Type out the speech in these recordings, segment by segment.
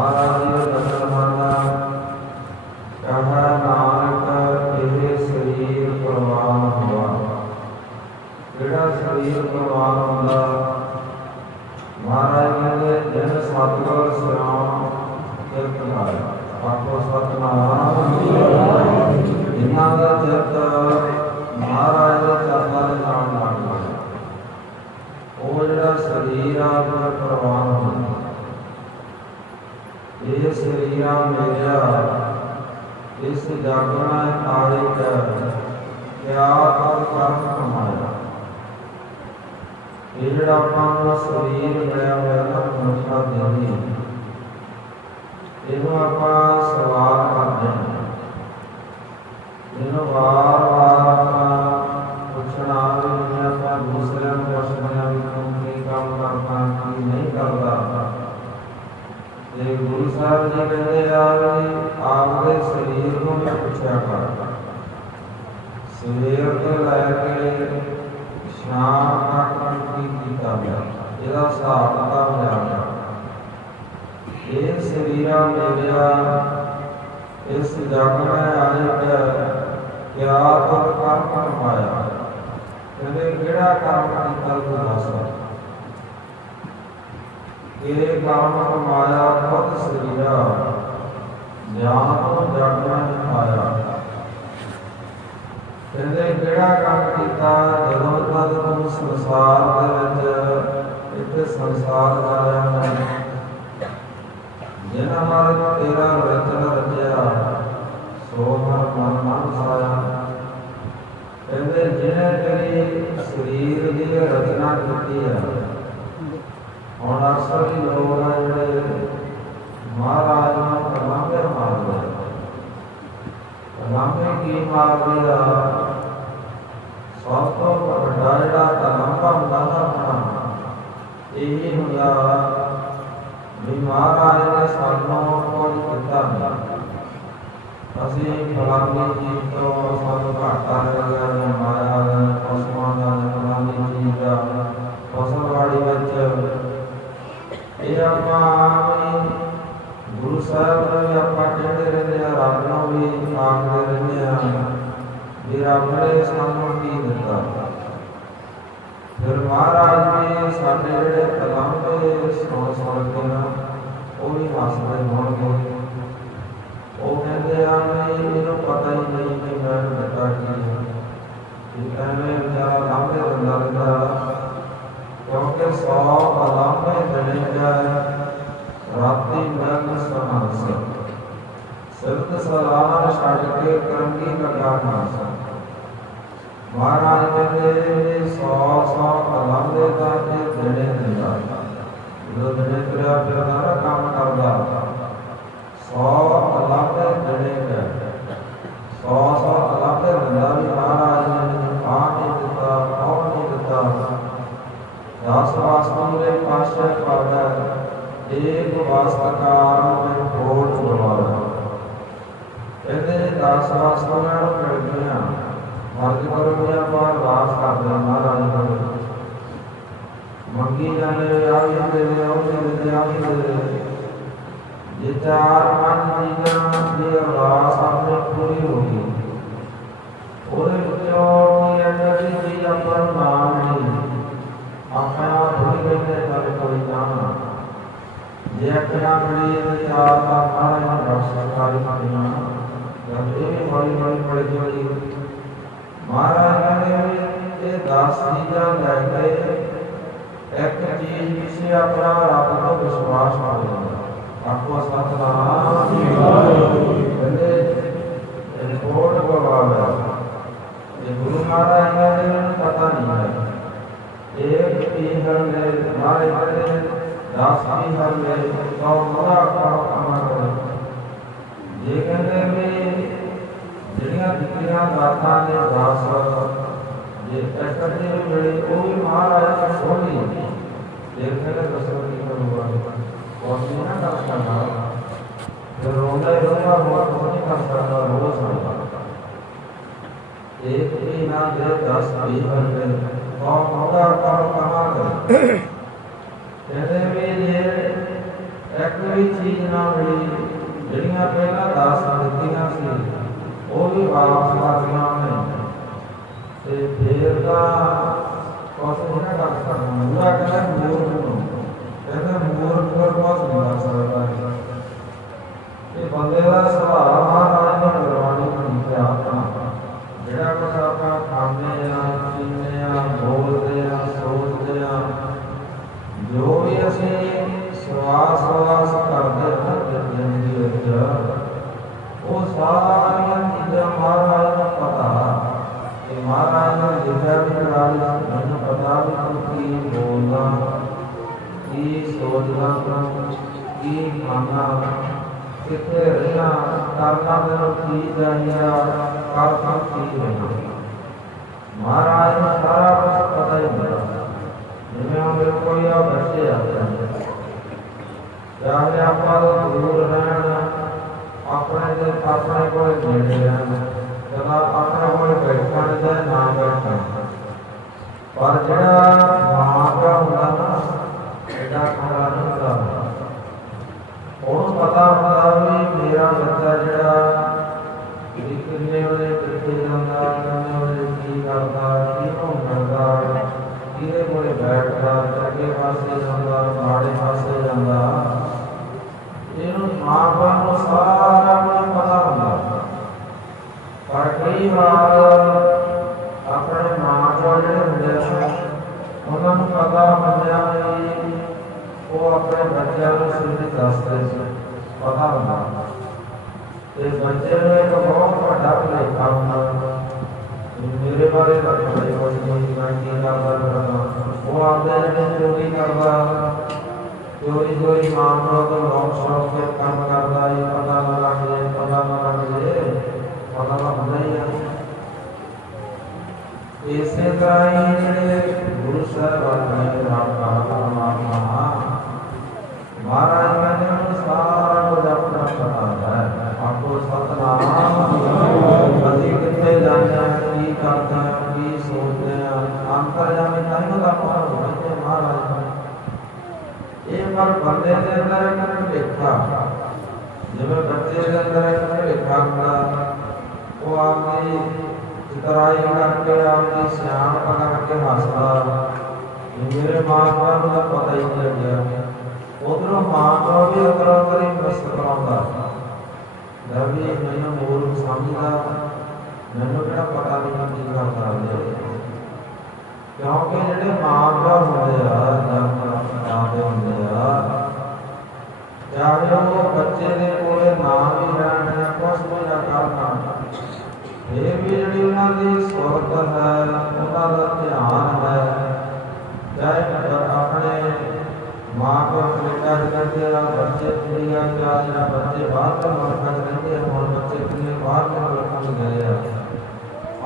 महाराज जी दर्शन माना कहा नानक ये शरीर प्रवान हुआ। केड़ा शरीर प्रवान होंदा? महाराज कहते जिन सतगुर सिराम चित लाया। आखो सतनाम। जिन्हां दा चित महाराज दे चरनां दे नाल लग गया, वो जिहड़ा शरीर आ प्रवान होंदा। ये शरीरा मेरा इस जग में आए क्या कर कर्म कमाया। ये जिहड़ा आपां शरीर मिलिया होया ना मनुष्य देही, इहनूं आपां सवाल करदे हां। इहनूं वार वार आपां पुछना भी जिवें आपां दूसरिਆਂ ਨੂੰ पुछदे हां भी तूं की काम करदा की नहीं करदा। गुरु साहब जी कहते आपके शरीर को भी पूछा कर। सवेर तो लैके शाम तक की किया गया, यदा हिसाब किताब लिया गया। ये शरीरा मेरा इस जग में आए क्या तो कर्म कमाया। कहते केड़ा कर्म किया तू दस। ये काम कमाया खुद शरीरा ज्ञान तो जग में आया। कहते केड़ा काम किया जदों तक तू संसार दे विच इत्थे संसार आया। जिन्हां नाल तेरा रचना रचिया सो हर मन मन साया। कहते जिन्हें तेरी शरीर की रचना की है और असली लोग जिहड़े महाराज कलामे मार गए। कलामे की मार दिया सब तो वड्डा जिहड़ा कलामा हुंदा ना अपना यही हुंदा भी महाराज ने सानूं कुछ दिता नहीं। असीं फलानी चीज तो सानूं घाटा रह गया जां माया दा पशुआं दा फलानी चीज का फसलवाड़ी विच ये आपां गुरु साहब ने आपां कहते रहते हैं, रब नूं भी आखदे रहते हैं भी रब ने सानूं की दिता। फिर महाराज भी साडे जिहड़े कलामे सुण के ना वो भी हसदे होणगे। वो कहते हैं इहनूं पता ही नहीं कि मैं दिता की एवें बेचारा लांभे दिंदा रहिंदा। क्योंकि 100 कलामे जड़े जाए राती मृग सहंस सिरत सलाह छड़ के करंगी लगा नास। महाराज कहते 100 कलामे का जड़े दिंदा जो जड़े तुरिया फिरदा ना काम करदा 100 कलामे जड़े गए 100 कलामे दिंदा भी महाराज ने आ नहीं दिता और नहीं दिता। दस वास्तु पातशाह पादा एक वास्तकार में खोट बुलाया। कहते 10 वास्तु मिल गया मर्ज करो या बार वास करते महाराज को मंगी जाने आ भी दे दे आ भी दे दे। ये 4-5 चीज़ां की अरदास आपने पूरी होगी और कोई ऐसी चीज अपन नाम नहीं अपना थोड़ी कहते चल कोई जाना जे अपना मिली चार का महाराज सरकारी माना जब ये बड़ी बड़ी बड़ी जोड़ी महाराज ने ये 10 चीज़ां लैके एक चीज पीछे अपना रब को विश्वास हो जाता। आपको सतनाम कहते रिपोर्ट करवाया। ये गुरु महाराज ने पता नहीं है एक पीहर ने हमारे बड़े 10 पीहर ने 100 बड़ा काम करे। ये कहते भी जिहड़ियां दित्तियां दातां ने 10 ये इकट्ठे मिले वो भी महाराज ने खोली देखने का कसरत नहीं करूँगा और नहीं ना कर सकता फिर रोंदा ही रोंदा हुआ तो नहीं कर सकता रो सकता। एक भी ना दे 10 पीहर ने और होगा काम कमा कर कहते भी ये एक भी चीज ना मिली ਜਿਹੜੀਆਂ ਪਹਿਲਾਂ 10 ਦਿੱਤੀਆਂ ਸੀ ਉਹ ਵੀ ਵਾਪਸ ਕਰਨੀਆਂ ਨੇ ਤੇ ਫੇਰ ਤਾਂ ਕੁਛ ਨਹੀਂ ਨਾ ਕਰ ਸਕਦਾ। ਪੂਰਾ ਕਹਿੰਦਾ ਮੂਰਖ ਨੂੰ ਕੋਲ ਕੁਛ ਨਹੀਂ ਕਰ ਸਕਦਾ। ਇਹ ਬੰਦੇ ਦਾ ਸੁਭਾਅ ਮਹਾਰਾਜ ਨੇ ਗੁਰਬਾਣੀ ਨੂੰ ਲਿਖਿਆ ਆਪਣਾ ਜਿਹੜਾ ਕੁਛ ਆਪਾਂ ਖਾਂਦੇ ਆ ਪੀਂਦੇ ਆ ਬੋਲਦੇ ਆ ਸੋਚਦੇ ਆ ਜੋ ਵੀ ਅਸੀਂ ਸਵਾਸ ਕਰਦੇ ਹਾਂ ਜ਼ਿੰਦਗੀ ਵਿੱਚ ਉਹ ਸਾਰੀਆਂ ਚੀਜ਼ਾਂ ਮਹਾਰਾਜ ਨੂੰ ਪਤਾ ਕਿ ਮਹਾਰਾਜ ਨੇ ਲਿਖਿਆ ਵੀ ਨਾਲ ਮੈਨੂੰ ਪਤਾ ਵੀ ਤੂੰ ਕੀ ਬੋਲਦਾ ਕੀ ਸੋਚਦਾ ਕੀ ਖਾਣਾ ਕਿੱਥੇ ਰਹਿਣਾ ਕਰਨਾ ਤੈਨੂੰ ਕੀ ਚਾਹੀਦਾ ਕਰਨਾ ਕੀ ਰਹਿਣਾ ਮਹਾਰਾਜ ਨੂੰ ਸਾਰਾ ਕੁਛ ਪਤਾ ਹੀ ਹੁੰਦਾ। ਜਿਵੇਂ ਹੁਣ ਕੋਈ ਆ ਬੱਚੇ ਆਉਂਦੇ ਚਾਹੇ ਆਪਾਂ ਦੂਰ ਰਹਿਣ ਆਪਣੇ ਕੋਲ ਨੇੜੇ ਰਹਿਣ ਜਦੋਂ ਆਪਣੇ ਕੋਲ ਬੈਠਣ ਜਾਂ ਨਾ ਬੈਠਣ ਪਰ ਜਿਹੜਾ ਮਾਂ ਪਿਓ ਹੁੰਦਾ ਨਾ ਇਹਦਾ ਖੜਾ ਨਹੀਂ ਹੁੰਦਾ। ਉਹਨੂੰ ਪਤਾ ਹੁੰਦਾ ਵੀ ਮੇਰਾ ਬੱਚਾ ਜਿਹੜਾ ਕਿੰਨੇ ਵਜੇ ਕਿੱਥੇ ਜਾਂਦਾ ਕਿੰਨੇ ਵਜੇ ਕੀ ਕਰਦਾ ਕਿਹਨੂੰ ਮਿਲਦਾ ਕਿਹਦੇ ਕੋਲ ਬੈਠਦਾ ਚੰਗੇ ਪਾਸੇ ਜਾਂਦਾ ਮਾੜੇ ਪਾਸੇ ਜਾਂਦਾ ਇਹਨੂੰ ਮਾਂ ਬਾਪ ਨੂੰ ਸਾਰਾ ਕੁਝ ਪਤਾ ਹੁੰਦਾ। ਪਰ ਕਈ ਵਾਰ ਆਪਣੇ ਮਾਂ ਪਿਓ ਜਿਹੜੇ ਹੁੰਦੇ ਆ ਉਹਨਾਂ ਨੂੰ ਪਤਾ ਹੁੰਦਾ ਵੀ ਉਹ ਆਪਣੇ ਬੱਚਿਆਂ ਨੂੰ ਸਿੱਧੀ ਦੱਸਦੇ ਸੀ ਪਤਾ ਹੁੰਦਾ ਤੇ ਬੱਚੇ ਨੂੰ ਇੱਕ ਬਹੁਤ ਵੱਡਾ ਭੁਲੇਖਾ ਹੁੰਦਾ ਮੇਰੇ ਬਾਰੇ ਤਾਂ ਪਤਾ ਹੀ ਕੁਛ ਨਹੀਂ ਮੈਂ ਕੀ ਕਰਦਾ ਉਹ ਆਪਦੇ ਜਿਹੜੇ ਚੋਰੀ ਕਰਦਾ ਚੋਰੀ ਮਾਂ ਪਿਓ ਤੋਂ ਲੋਕ ਸ਼ੌਕ ਕੇ ਕੰਮ ਕਰਦਾ ਇਹ ਪਤਾ ਨਾ ਲੱਗ ਜੇ ਪਤਾ ਤਾਂ ਹੁੰਦਾ ਹੀ ਆ। ਇਸੇ ਤਰ੍ਹਾਂ ਹੀ ਜਿਹੜੇ ਗੁਰੂ ਸਾਹਿਬ ਨੇ ਰੱਬਾ ਪਰਮਾਤਮਾ ਮਹਾਰਾਜ ਕਹਿੰਦੇ ਨੂੰ ਸਾਰਾ ਕੁਝ ਆਪਣਾ ਪਤਾ ਹੈ ਆਪੋ ਸਤਨਾਮ ਅਸੀਂ ਕਿੱਥੇ ਜਾਂਦੇ ਹਾਂ ਕੀ ਕਰਦੇ ਹਾਂ ਕੀ ਸੋਚਦੇ ਹਾਂ ਅੰਤਰਜਾਮੀ ਤਾਂ ਦਾ ਪਤਾ ਹੋਣਾ ਮਹਾਰਾਜ ਇਹ ਪਰ ਬੰਦੇ ਦੇ ਅੰਦਰ ਇੱਕ ਭੁਲੇਖਾ ਜਿਵੇਂ ਬੱਚੇ ਦੇ ਅੰਦਰ ਇੱਕ ਭੁਲੇਖਾ ਹੁੰਦਾ ਉਹ ਆਪਣੀ ਚਤਰਾਈ ਕਰਕੇ ਆਪਣੀ ਸਿਆਣਪ ਕਰਕੇ ਹੱਸਦਾ ਮੇਰੇ ਮਾਂ ਪਿਓ ਨੂੰ ਤਾਂ ਪਤਾ ਹੀ ਨਹੀਂ ਲੱਗਿਆ ਉਧਰੋਂ ਮਾਂ ਪਿਓ ਵੀ ਅੰਦਰੋਂ ਕਰੀ ਮੁਸਕਰਾਉਂਦਾ ਰਵੀ ਮੈਨੂੰ ਮੂਰਖ ਸਮਝਦਾ ਮੈਨੂੰ ਕਿਹੜਾ ਪਤਾ ਨਹੀਂ ਕੀ ਕਰਦਾ ਕਿਉਂਕਿ ਜਿਹੜੇ ਮਾਂ ਪਿਓ ਹੁੰਦੇ ਆ ਜਾਂ ਦੇ ਹੁੰਦੇ ਆ ਚਾਹੇ ਉਹ ਬੱਚੇ ਦੇ ਕੋਲੇ ਨਾ ਵੀ ਰਹਿਣ ਜਾਂ ਕੁਛ ਵੀ ਨਾ ਕਰਨਾ ਇਹ ਵੀ ਜਿਹੜੀ ਉਹਨਾਂ ਦੀ ਸੁਰਤ ਹੈ ਉਹਨਾਂ ਦਾ ਧਿਆਨ ਹੈ ਚਾਹੇ ਆਪਣੇ ਮਾਂ ਪਿਓ ਕੈਨੇਡਾ ਚ ਰਹਿੰਦੇ ਆ ਬੱਚੇ ਕੁੜੀਆਂ ਜਾਂ ਬੱਚੇ ਬਾਹਰ ਦੇ ਮੁਲਕਾਂ ਚ ਰਹਿੰਦੇ ਆ ਹੁਣ ਬੱਚੇ ਕਿੰਨੇ ਬਾਹਰ ਦੇ ਮੁਲਕਾਂ ਚ ਗਏ ਆ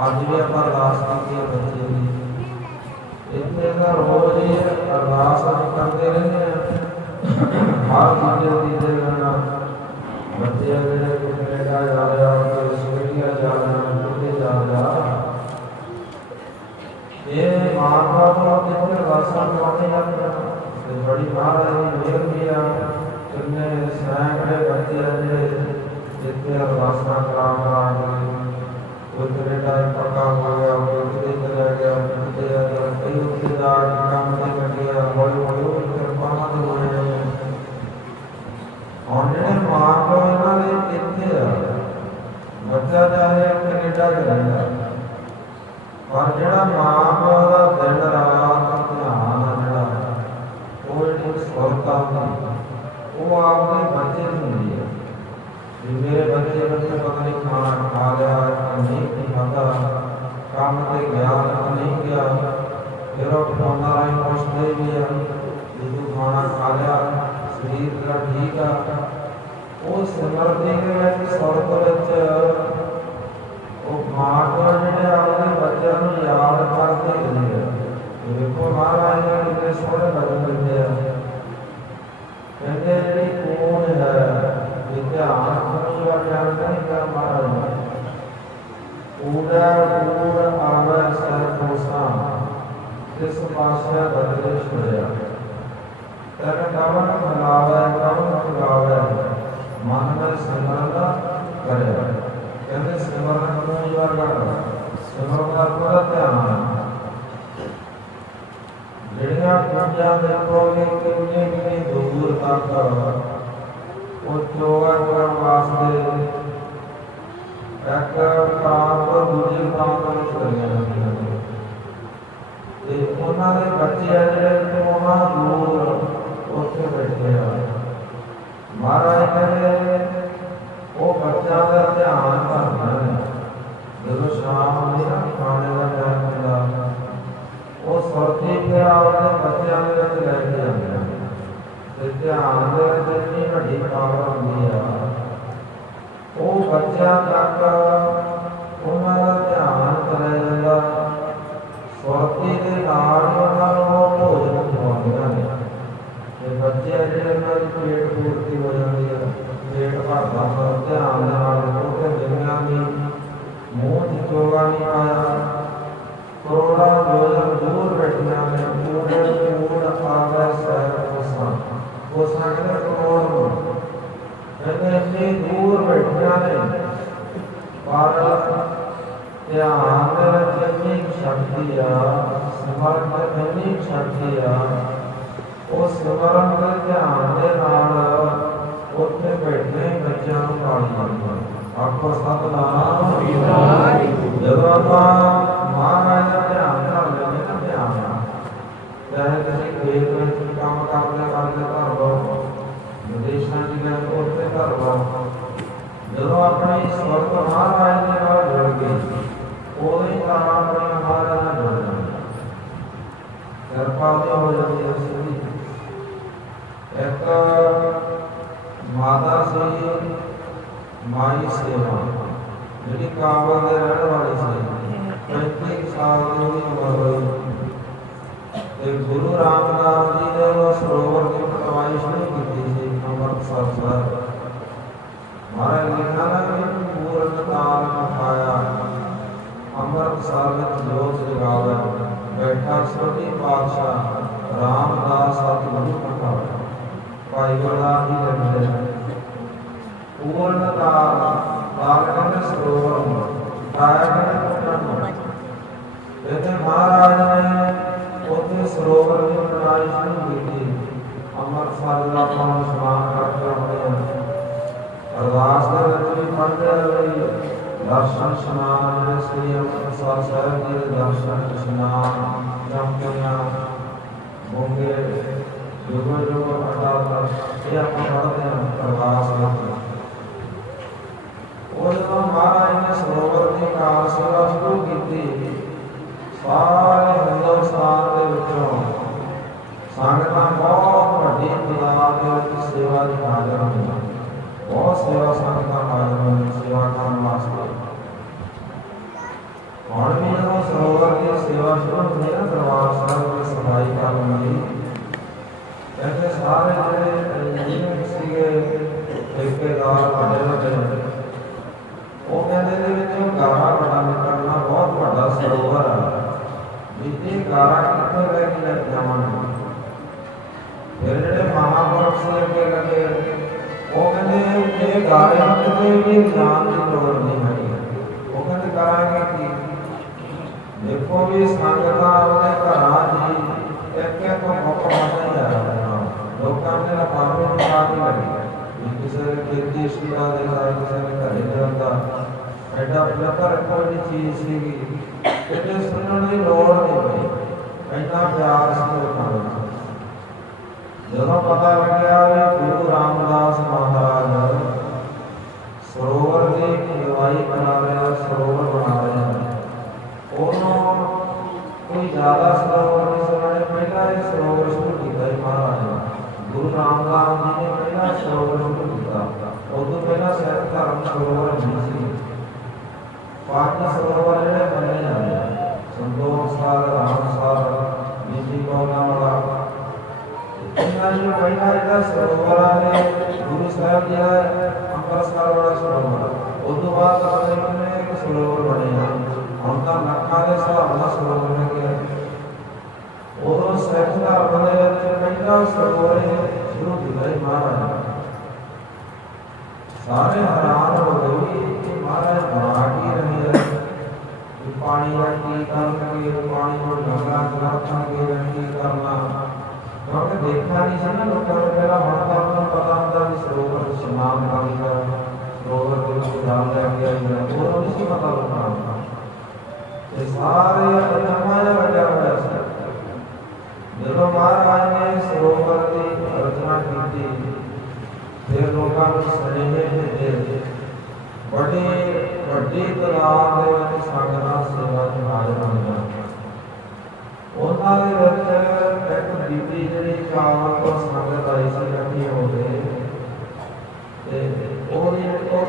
ਅੱਜ ਵੀ ਆਪਾਂ ਅਰਦਾਸ ਕੀਤੀ ਹੈ ਬੱਚੇ ਦੀ ਇੱਥੇ ਤਾਂ ਰੋਜ਼ ਹੀ ਅਰਦਾਸ ਕਰਦੇ ਰਹਿੰਦੇ ਆ ਹਰ ਤੀਜੇ ਦਿਨ ਬੱਚੇ ਜਿਹੜੇ ਕੈਨੇਡਾ ਜਾ ਰਹੇ ਆ ਆਸਟ੍ਰੇਲੀਆ ਜਾ ਰਹੇ ਆ ਕਿਤੇ ਜਾ ਰਹੇ ਆ ਇਹ ਮਾਂ ਬਾਪ ਨੂੰ ਕਿਤੇ ਅਰਦਾਸਾਂ ਕਰਵਾਉਣੇ ਜਾਂਦੇ ਤੇ ਬੜੀ ਮਹਾਰਾਜ ਦੀ ਮਿਹਰ ਵੀ ਆ ਕਿੰਨੇ ਸੈਂਕੜੇ ਬੱਚੇ ਆ ਜਿਹੜੇ ਜਿੱਥੇ ਅਰਦਾਸਾਂ ਕਰਾ ਕੇ ਕੋਈ ਕੈਨੇਡਾ ਪੱਕਾ ਹੋ ਗਿਆ ਕੋਈ ਕਿਤੇ ਚਲਾ ਗਿਆ ਕਿਤੇ ਆ ਕਈ ਉੱਥੇ ਦਾ ਕੰਮ ਤੇ ਲੱਗਿਆ ਹੌਲੀ ਹੌਲੀ ਕਿਰਪਾਵਾਂ ਦੇ ਹੋਏ ਹੁਣ ਜਿਹੜੇ ਮਾਂ ਪਿਓ ਇਹਨਾਂ ਦੇ ਕਿੱਥੇ ਆ ਬੱਚਾ ਚਾਹੇ ਕੈਨੇਡਾ ਚ ਰਹਿੰਦਾ ਪਰ ਜਿਹੜਾ ਮਾਂ ਪਿਓ ਦਾ ਦਿਨ ਰਾਤ ਧਿਆਨ ਆ ਜਿਹੜਾ ਉਹ ਜਿਹੜੀ ਸੁਰਤਾ ਹੁੰਦੀ ਉਹ ਆਪਣੇ ਬੱਚੇ ਨੂੰ ਹੁੰਦੀ ਹੈ ਵੀ ਮੇਰੇ ਬੱਚੇ ਪਤਾ ਨਹੀਂ ਖਾਣਾ ਖਾ ਲਿਆ ਨਹੀਂ ਖਾਧਾ ਕੰਮ ਤੇ ਗਿਆ ਨਹੀਂ ਗਿਆ ਫਿਰ ਉਹ ਖਾਣਾ ਰਾਹੀਂ ਪੁੱਛਦੇ ਵੀ ਆ ਵੀ ਤੂੰ ਖਾਣਾ ਖਾ ਲਿਆ ਸਰੀਰ ਤੇਰਾ ਠੀਕ ਆ ਉਹ ਸਿਮਰਤੀ ਦੇ ਵਿੱਚ ਸੁਰਤ ਵਿੱਚ ਉਹ ਮਾਂ ਪਿਓ ਜਿਹੜੇ ਆਪਣੇ ਬੱਚਿਆਂ ਨੂੰ ਯਾਦ ਕਰਦੇ ਰਹਿੰਦੇ ਆ ਵੇਖੋ ਮਹਾਰਾਜ ਨੇ ਕਿੰਨੇ ਸੋਹਣੇ ਬਚਨ ਦਿੰਦੇ ਆ ਕਹਿੰਦੇ ਜਿਹੜੀ ਕੋਣ ਹੈ ਧਿਆਨ ਪੂਰਾ ਜਾਣਦਾ ਨਹੀਂ ਕਰ ਮਹਾਰਾਜ ਪੂਰਾ ਆਵਰ ਸਰ ਕੋਸਾ ਇਸ ਪਾਸੇ ਬਦਲੇ ਛੋੜਿਆ तन कवन फैलावे कवन फुलावे मन में सिमरन करे। कहते सिमरन कौन वर्गा सिमरन का पूरा ध्यान ਜਿਹੜੀਆਂ ਪੂਜਾ ਦੇਖੋਗੇ ਕਿੰਨੇ ਕਿੰਨੇ ਦੂਰ ਤੱਕ ਉਹ ਚੋਗਾ ਕਰਨ ਵਾਸਤੇ ਇੱਕ ਥਾਂ ਤੋਂ ਦੂਜੀ ਥਾਂ ਤੱਕ ਚਲੀਆਂ ਜਾਂਦੀਆਂ ਨੇ ਤੇ ਉਹਨਾਂ ਦੇ ਬੱਚੇ ਆ ਜਿਹੜੇ ਉਹਨਾਂ ਦੂਰ ਉੱਥੇ ਬੈਠੇ ਆ। ਮਹਾਰਾਜ ਕਹਿੰਦੇ ਉਹ ਬੱਚਿਆਂ ਦਾ ਧਿਆਨ ਧਰਦੇ ਨੇ। ਜਦੋਂ ਸ਼ਾਮ ਨੂੰ ਨਾ ਖਾਣੇ ਦਾ ਟਾਈਮ ਹੁੰਦਾ ਉਹ ਸੁਰਤੀ ਫਿਰ ਆਪਣੇ ਬੱਚਿਆਂ ਦੇ ਵਿੱਚ ਲੈ ਕੇ ਜਾਂਦੇ ਹਨ ਤੇ ਧਿਆਨ ਦੇ ਵਿੱਚ ਇੰਨੀ ਵੱਡੀ ਪਾਵਰ ਹੁੰਦੀ ਆ ਉਹ ਬੱਚਿਆਂ ਤੱਕ ਉਹਨਾਂ ਦਾ ਧਿਆਨ ਕਰਿਆ ਜਾਂਦਾ। ਸੁਰਤੀ ਦੇ ਨਾਲ ਉਹਨਾਂ ਨੂੰ ਉਹ ਭੋਜਨ ਖਵਾਉਂਦੀਆਂ ਨੇ ਤੇ ਬੱਚੇ ਜਿਹੜੇ ਉਹਨਾਂ ਦੀ ਪੇਟ ਪੂਰਤੀ ਹੋ ਜਾਂਦੀ ਆ ਪੇਟ ਭਰਦਾ ਹੁੰਦਾ ਧਿਆਨ ਦੇ ਨਾਲ ਉਹ ਦੁਨੀਆਂ ਦੀ ਮੂੰਹ 'ਚ ਚੋਗਾ ਨਹੀਂ ਪਾਇਆ ਕਰੋੜਾਂ ਲੋਕ ਦੂਰ ਬੈਠੀਆਂ ਨੇ ਮੂੜ ਆਵੇ ਸਹਿਰ ਕੋਸਾਂ ਕਹਿੰਦੇ ਕਰੋੜ ਨੂੰ ਕਹਿੰਦੇ ਇੰਨੀ ਦੂਰ ਬੈਠੀਆਂ ਨੇ ਪਰ ਧਿਆਨ ਦੇ ਵਿੱਚ ਇੰਨੀ ਸ਼ਕਤੀ ਆ ਸਿਮਰਨ ਦੇ ਇੰਨੀ ਸ਼ਕਤੀ ਆ ਉਹ ਸਿਮਰਨ ਦੇ ਧਿਆਨ ਦੇ ਨਾਲ ਉੱਥੇ ਬੈਠੇ ਬੱਚਿਆਂ ਨੂੰ ਪਾਣੀ ਦਿੰਦੇ ਆਖੋ ਸਤਿਨਾਮ ਜਦੋਂ ਆਪਾਂ ਮਹਾਰਾਜ ਦਾ ਧਿਆਨ ਕਰ ਲੈਂਦੇ ਨਾ ਧਿਆਨ ਚਾਹੇ ਤੁਸੀਂ ਖੇਤ ਵਿੱਚ ਕੰਮ ਕਰਦੇ ਕਰ ਲਓ ਵਿਦੇਸ਼ਾਂ 'ਚ ਗਏ ਉੱਥੇ ਕਰ ਲਓ ਜਦੋਂ ਆਪਣੀ ਸੁਰਤ ਮਹਾਰਾਜ ਦੇ ਨਾਲ ਜੁੜ ਗਈ ਉਦੋਂ ਹੀ ਤਾਂ ਆਪਣੀ ਮਹਾਰਾਜ ਨਾਲ ਜੁੜ ਜਾਂਦੇ ਕਿਰਪਾ ਹੋ ਜਾਂਦੀ ਹੈ ਸਿੱਧੀ। ਇੱਕ ਮਾਤਾ ਸੀ ਮਾਈ ਸੇਵਾ ਜਿਹੜੀ ਕਾਬਲ ਦੇ ਰਹਿਣ ਵਾਲੀ ਸੀ 35 ਸਾਲ ਦੀ ਉਮਰ ਹੋਈ ਤੇ ਗੁਰੂ ਰਾਮਦਾਸ ਜੀ ਨੇ ਉਹ ਸਰੋਵਰ ਦੀ ਪਟਵਾਈ ਸ਼ੁਰੂ ਕੀਤੀ ਸੀ ਅੰਮ੍ਰਿਤਸਰ ਸਾਹਿਬ। ਮਹਾਰਾਜ ਲਿਖਿਆ ਨਾ ਕਿ ਪੂਰਨ ਕਾਲ ਮਖਾਇਆ ਅੰਮ੍ਰਿਤਸਰ ਵਿੱਚ ਜੋਤ ਜਗਾਵੇ ਬੈਠਾ ਛੋਟੀ ਪਾਤਸ਼ਾਹ ਰਾਮਦਾਸ ਸਤਿਗੁਰੂ ਪਟਵਾਇਆ ਭਾਈ ਗੁਰਦਾਸ ਜੀ ਕਹਿੰਦੇ ਨੇ ਪੂਰਨ ਕਾਲ ਕਹਿੰਦੇ ਸਰੋਵਰ ਨੂੰ ਆਇਆ ਕਹਿੰਦੇ ਇਹਦੇ ਮਹਾਰਾਜ ਨੇ ਉੱਥੇ ਸਰੋਵਰ ਦੀ ਬਣਾਈ ਸ਼ੁਰੂ ਕੀਤੀ। ਅੰਮ੍ਰਿਤਸਰ ਦਾ ਆਪਾਂ ਇਸ਼ਨਾਨ ਕਰਕੇ ਆਉਂਦੇ ਹਾਂ ਅਰਦਾਸ ਦੇ ਵਿੱਚ ਵੀ ਪੜ੍ਹਦੇ ਹੋਏ ਦਰਸ਼ਨ ਇਸ਼ਨਾਨ ਜਿਹੜੇ ਸ੍ਰੀ ਅੰਮ੍ਰਿਤਸਰ ਸਾਹਿਬ ਜੀ ਦੇ ਦਰਸ਼ਨ ਇਸ਼ਨਾਨ ਜਪਿਆ ਹੋਗੇ ਜੋਗੋ ਜੋਗੋ ਅਰਦਾਸ ਇਹ ਆਪਾਂ ਪੜ੍ਹਦੇ ਹਾਂ ਅਰਦਾਸ ਵਿੱਚ। ਉਹ ਜਦੋਂ ਮਹਾਰਾਜ ਨੇ ਸਰੋਵਰ ਦੀ ਕਾਰ ਸੇਵਾ ਸ਼ੁਰੂ ਕੀਤੀ ਸਾਰੇ ਹਿੰਦੁਸਤਾਨ ਦੇ ਵਿੱਚੋਂ ਸੰਗਤਾਂ ਬਹੁਤ ਵੱਡੀ ਤਾਦਾਦ ਦੇ ਵਿੱਚ ਸੇਵਾ ਦੀ ਹਾਜ਼ਰ ਹੋਈਆਂ। ਬਹੁਤ ਸੇਵਾ ਸੰਗਤਾਂ ਹਾਜ਼ਰ ਹੋਈਆਂ ਸੇਵਾ ਕਰਨ ਵਾਸਤੇ। ਹੁਣ ਵੀ ਜਦੋਂ ਸਰੋਵਰ ਦੀ ਸੇਵਾ ਸ਼ੁਰੂ ਹੁੰਦੀ ਨਾ ਦਰਬਾਰ ਸਾਹਿਬ ਦੀ ਸਫਾਈ ਕਰਨ ਦੀ ਕਹਿੰਦੇ ਸਾਰੇ ਜਿਹੜੇ ਸੀਗੇ ਠੇਕੇਦਾਰ ਵੱਡੇ ਵੱਡੇ ਉਹ ਕਹਿੰਦੇ ਦੇ ਵਿੱਚੋਂ ਗਾਰਾ ਬੜਾ ਨਿਕਲਣਾ ਬਹੁਤ ਵੱਡਾ ਸਰੋਵਰ ਆ ਜਿੱਥੇ ਗਾਰਾ ਕਿੱਥੋਂ ਲੈ ਕੇ ਜਾਵਾਂਗੇ। ਫਿਰ ਜਿਹੜੇ ਮਹਾਂਪੁਰਖ ਸੀ ਅੱਗੇ ਲੱਗੇ ਉਹ ਕਹਿੰਦੇ ਇਹ ਗਾਰੇ ਨੂੰ ਕਿਤੇ ਵੀ ਜਾਣ ਦੀ ਲੋੜ ਨਹੀਂ ਹੈਗੀ। ਉਹ ਕਹਿੰਦੇ ਕਰਾਂਗੇ ਕੀ ਦੇਖੋ ਵੀ ਸੰਗਤਾਂ ਆਪਣੇ ਘਰਾਂ ਦੀ ਇੱਕ ਇੱਕ ਮੁੱਖ ਮਸਲਾ ਹੀ ਆ ਲੋਕਾਂ ਨੇ ਲਫਾਫੇ ਨੂੰ ਪਾ ਕੇ ਲੱਗੇ ਕਿਸੇ ਨੇ ਖੇਤੀ ਸ਼ੀਰਾ ਦੇ ਨਾਲ ਕਿਸੇ ਨੇ ਘਰੇ ਜਾਂਦਾ ਐਡਾ ਪਿਆਰ ਕੋਈ ਚੀਜ਼ ਸੀਗੀ ਇਹਦੇ ਸੁਣਨ ਦੀ ਲੋੜ ਨਹੀਂ ਪਈ ਇੰਨਾ ਪਿਆਰ ਸੀ ਲੋਕਾਂ ਵਿੱਚ। ਜਦੋਂ ਪਤਾ ਲੱਗਿਆ ਵੀ ਗੁਰੂ ਰਾਮਦਾਸ ਮਹਾਰਾਜ ਸਰੋਵਰ ਦੀ ਨਿਵਾਈ ਬਣਾ ਰਿਹਾ ਸਰੋਵਰ ਬਣਾ ਰਿਹਾ ਉਹਨੂੰ ਕੋਈ ਜ਼ਿਆਦਾ ਸਰੋਵਰ ਨਹੀਂ ਸਮਝੇ ਪਹਿਲਾਂ ਇਹ ਸਰੋਵਰ ਸ਼ੁਰੂ ਕੀਤਾ ਸੀ ਮਹਾਰਾਜ ਗੁਰੂ ਰਾਮਦਾਸ ਜੀ ਨੇ ਪਹਿਲਾਂ ਸਰੋਵਰ ਸ਼ੁਰੂ ਕੀਤਾ। ਉਦੋਂ ਪਹਿਲਾਂ ਸਿਰਫ ਧਰਮ ਸਰੋਵਰ ਨਹੀਂ ਸੀ। ਪੰਜ ਸਰੋਵਰ ਜਿਹੜੇ ਬਣੇ ਜਾਂਦੇ ਸੰਤੋਖ ਸਾਰ ਰਾਮਸਰ ਨੀਤੀ ਕੌਲਾਂ ਵਾਲਾ ਇਹਨਾਂ ਨੂੰ ਪਹਿਲਾਂ ਜਿਹੜਾ ਸਰੋਵਰ ਆ ਗੁਰੂ ਸਾਹਿਬ ਜੀ ਦਾ ਅੰਮ੍ਰਿਤਸਰ ਵਾਲਾ ਸਰੋਵਰ ਉਦੋਂ ਬਾਅਦ ਆਪਣੇ ਕਿੰਨੇ ਇੱਕ ਸਰੋਵਰ ਬਣੇ ਹੁਣ ਤਾਂ ਲੱਖਾਂ ਦੇ ਹਿਸਾਬ ਨਾਲ ਸਰੋਵਰ ਹੈਗੇ उदों सिख धर्म के पहला सरवर शुरू किया महाराज। सारे हैरान हो गए कि महाराज बना की रहे हैं, पानी का की करके पानी को डंगा रखेंगे की करना, क्योंकि देखा नहीं सी ना लोगों ने पहला हम तो अपना पता होता कि सरोवर स्नान करेगा, सरोवर के जाल लैके वो नहीं सी पता लोगों को, सारे अजमाया लगा हुआ है। जब महाराज ने सरोवर की रचना की फिर लोगों को स्नेह भेजे, बड़ी वड्डी तादाद में संगतां सेवा च हाज़र होईयां। उन्हां दे विच एक बीबी जिहड़ी चावल तो संगत आई सी इकट्ठी हो के, ते ओह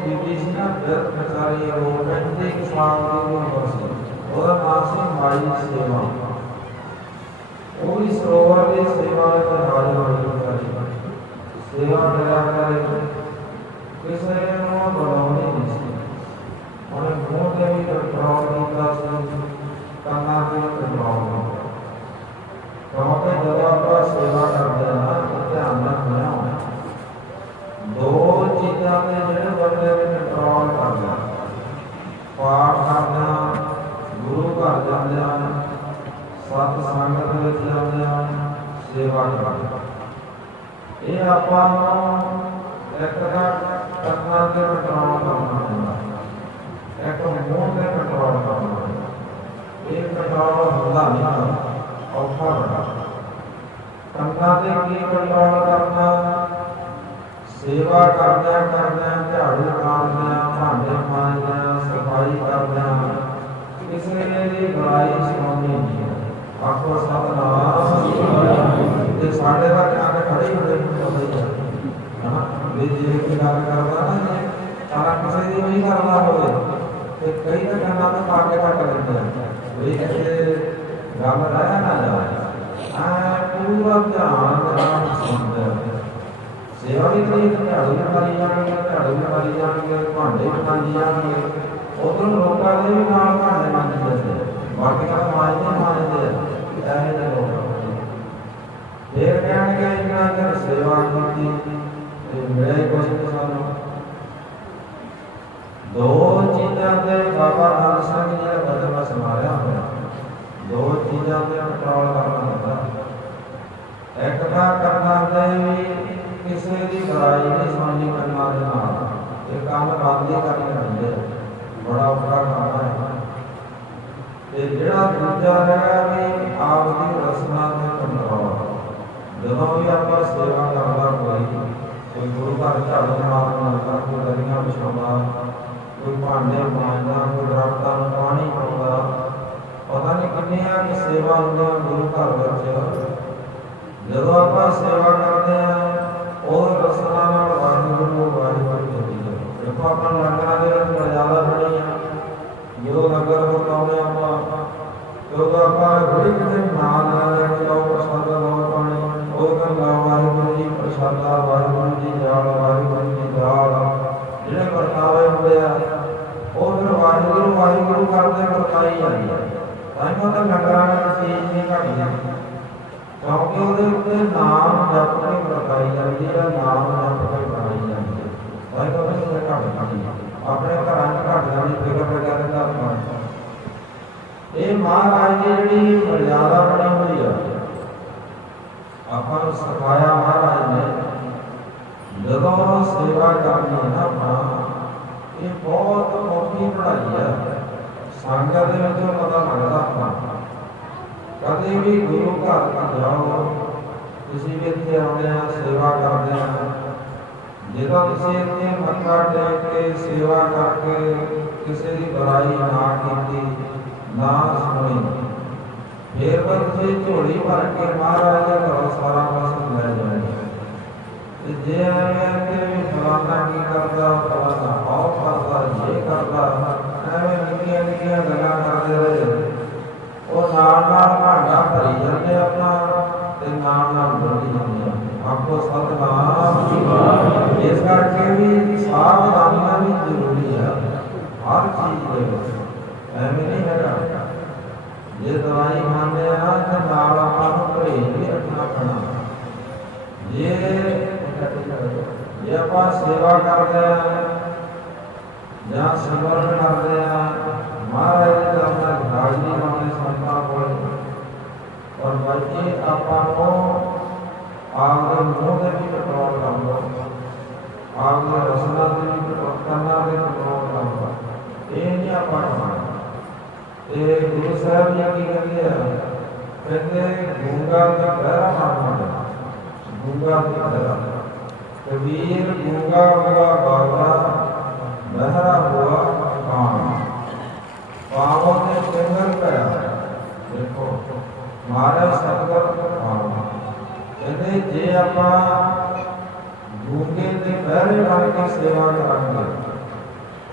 बीबी सी ना बिरथ बेचारी, वो 35 साल की उम्र सी, ਉਹਦਾ ਨਾਮ ਸੀ ਮਾਈ ਸੇਵਾ। ਉਹ ਵੀ ਸਰੋਵਰ ਦੀ ਸੇਵਾ ਵਿੱਚ ਹਾਜ਼ਰ ਹੋਈ ਕਰੀ, ਸੇਵਾ ਕਰਿਆ ਕਰੇ, ਕਿਸੇ ਨੂੰ ਬੁਲਾਉਂਦੀ ਨਹੀਂ ਸੀ। ਉਹਨੇ ਮੂੰਹ ਤੇ ਵੀ ਕੰਟਰੋਲ ਕੀਤਾ ਸੀ, ਕੰਨਾਂ ਤੇ ਵੀ ਕੰਟਰੋਲ ਕੀਤਾ, ਕਿਉਂਕਿ ਜਦੋਂ ਆਪਾਂ ਸੇਵਾ ਕਰਦੇ ਹਾਂ ਧਿਆਨ ਰੱਖਣਾ ਦੋ ਚੀਜ਼ਾਂ ਤੇ ਜਿਹੜੇ ਬੰਦੇ ਨੇ ਕੰਟਰੋਲ ਕਰਨਾ, ਪਾਠ ਕਰਨਾ, गुरु घर जाते सत संगत में जाते सेवा करते, ये आपां एक करना ते कंट्रोल करना होंदा, एक मूँह ते कंट्रोल करना होंदा, ये कंट्रोल होंदा नहीं, औखा बड़ा। कंना ते की कंट्रोल करना, सेवा करदे झाड़ू मारदे भांडे मांजदे सफाई करदे किसी की बुराई सुनानी नहीं है। आखो सतनाम साढ़े का ध्यान खड़े होने जी की गल करता ना सारा किसी की नहीं करना हो, कई तो कहना तो पाके कट लेते हैं भाई ऐसे गल रहा ना जाए, पूरा ध्यान सुनते सेवा भी करी झाड़ू भी मारी जाएंगे, झाड़ू भी मारी जाएंगे, भांडे भी मांजी जाएंगे, उधर लोगों के भी नाम भांडे मांजे जाते, बाकी का मांजते मांजते ऐसे लोग फिर कहेंगे इतना चर सेवा की मिले कुछ तो सानू दो चीज़ों से बाबा नानक सिंह जी ने बदला संभालिया होया, दो चीज़ों से कंट्रोल करना होता, एक था करना दे किसी की बुराई नहीं सुननी करना दे नाल, ये काम बंद ही करने पैंदे, बड़ा औखा काम है। ते जिहड़ा दूजा है भी आप की रसना ते कंट्रोल, जदों भी आप सेवा करदा कोई गुरु घर झाड़ू मारना होंदा, कोई दरियां बिछाउंदा, कोई भांडे मांजदा, कोई दरख्तां नूं पानी पाउंदा, पता नहीं किन्नियां की सेवा हुंदियां गुरु घर विच। जदों आप सेवा करते हैं और रसना नाल वाहिगुरू वाहिगुरू जपी जाओ। देखो अपना लंगरां दे विच मर्यादा बनी है, जो लंगर वरताउने आपां तो आप बड़ी किसी नाम ना लेके जाओ, प्रसाद लाओ पानी और लाओ वाहिगुरू जी प्रसादा, वाहिगुरू जी जाल, वाहिगुरू जी जाल, जिहड़े वरतावे हुंदे आ और फिर वाहिगुरू वाहिगुरू करदे वरताई जांदी है, तां ही उहदे लंगरां विच चीज़ नहीं घटदी, क्योंकि उहदे उत्ते नाम जप के वरताई जांदी है, नाम जप के बनाई जांदी है, तां ही उहदे घट जांदी है, अपने घरां च घट जांदी फिकर लग्या रहिंदा अपना। ये महाराज की जिहड़ी मर्यादा बनी हुई है आपां नूं सिखाया महाराज ने, जदों सेवा करनी है ना अपना, ये बहुत औखी पढ़ाई है, संगत दे विचों पता लगदा अपना। कदे भी गुरु घर जाओ, किसी भी इत्थे आउंदे आ सेवा करदे आ, जदों किसी इत्थे मत्था टेक के सेवा करके किसी की बुराई ना कीती ना सुनी, फिर बच्चे झोली भर के महाराज के घरों सारा कुछ ले जाए। जे भी फलाना की करता, फलाना और करता, ये करता, एवं निक्कियां निक्कियां गल्लां करते रहे और नाल भांडा भरी जाते अपना ते नाल बोली जाते। आपको सतनाम इस करके भी सावधानियां भी जरूरी है हर चीज़ के, एवं नहीं है जे दवाई खाने तो नाल आपां नूं परहेज भी रखना पैना। जे आपां सेवा करते हैं ਜਾਂ ਸਿਮਰਨ ਕਰਦੇ ਆ ਮਹਾਰਾਜ ਦੇ ਦਰਬਾਰ ਵਿੱਚ ਹਾਜ਼ਰੀ ਲਾਉਂਦੇ ਸੰਤਾਂ ਕੋਲ ਔਰ ਬਲਕਿ ਆਪਾਂ ਨੂੰ ਆਪਦੇ ਮੂੰਹ ਦੇ ਵੀ ਕੰਟਰੋਲ ਕਰਨਾ, ਆਪਦੇ ਰਸਨਾ ਦੇ ਵੀ ਕੰਨਾਂ ਦੇ ਕੰਟਰੋਲ ਕਰਨਾ, ਇਹ ਨਹੀਂ ਆਪਾਂ ਕਰਨਾ। ਤੇ ਗੁਰੂ ਸਾਹਿਬ ਜੀ ਕੀ ਕਹਿੰਦੇ ਆ, ਕਹਿੰਦੇ ਗੂੰਗਾ ਦਾ ਪਹਿਰਾ ਮਾਰਨਾ, ਗੂੰਗਾ ਦਾ ਪਹਿਰਾ। ਕਬੀਰ ਗੂੰਗਾ ਹੁਆ ਬਾਬਾ बहरा हुआ कान, पावों ने पिंगल पाया। देखो मारे सतगुर पावों कहते जे आपां गूंगे ते बहरे बन के सेवा करांगे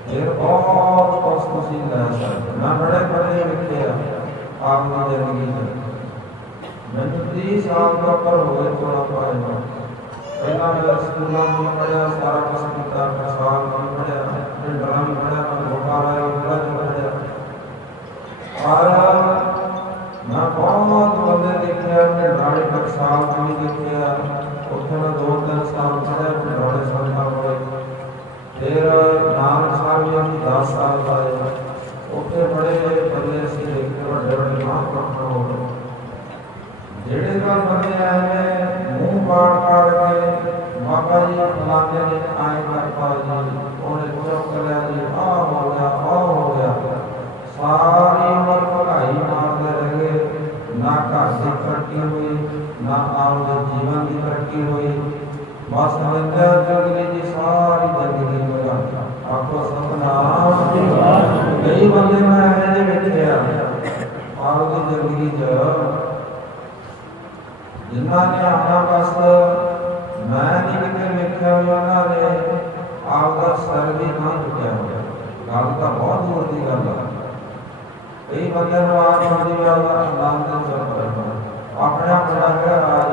फिर बहुत कुछ खुशी लै सकते। मैं बड़े बड़े लिखे आपकी जिंदगी में मैंने 30 साल का पर हो गए थोड़ा पाया। पहला मैं स्कूलों में पढ़ा, सारा कुछ किया, साल में पढ़ा, ड्रामा भी पढ़ा, गोपाला भी पढ़ा। और मैं बहुत बंदे देखे अपने ड्रामे तक साल भी देखे, उत्थे मैं 2-3 साल पढ़ा अपने ड्रामे संता हुए। फिर नानक साहब जी हम 10 साल पाए, उत्थे बड़े बंदे से देखे बड़े बड़े महापुरुष हो गए। जेड़े कल बंदे आए ने मुंह पाड़ के बाबा जी फलाने ने आए करता जी उन्हें चुप लिया जी, आ हो गया, सारी उम्र पढ़ाई मारते रहे, ना घर की तरक्की हुई, ना आपके जीवन की तरक्की हुई, बस जिंदगी जी सारी जिंदगी में आपको सतनाम। कई बंदे मैं ऐसे देखे आपकी जिंदगी जिन्होंने अपना बस मैं नहीं कितने वेख्या भी उन्होंने आपका सर भी ना चुकया हो। गल तो बहुत दूर की गल है। कई बंदे आज आदमी आनंद चुप रहे अपने बड़ा है आज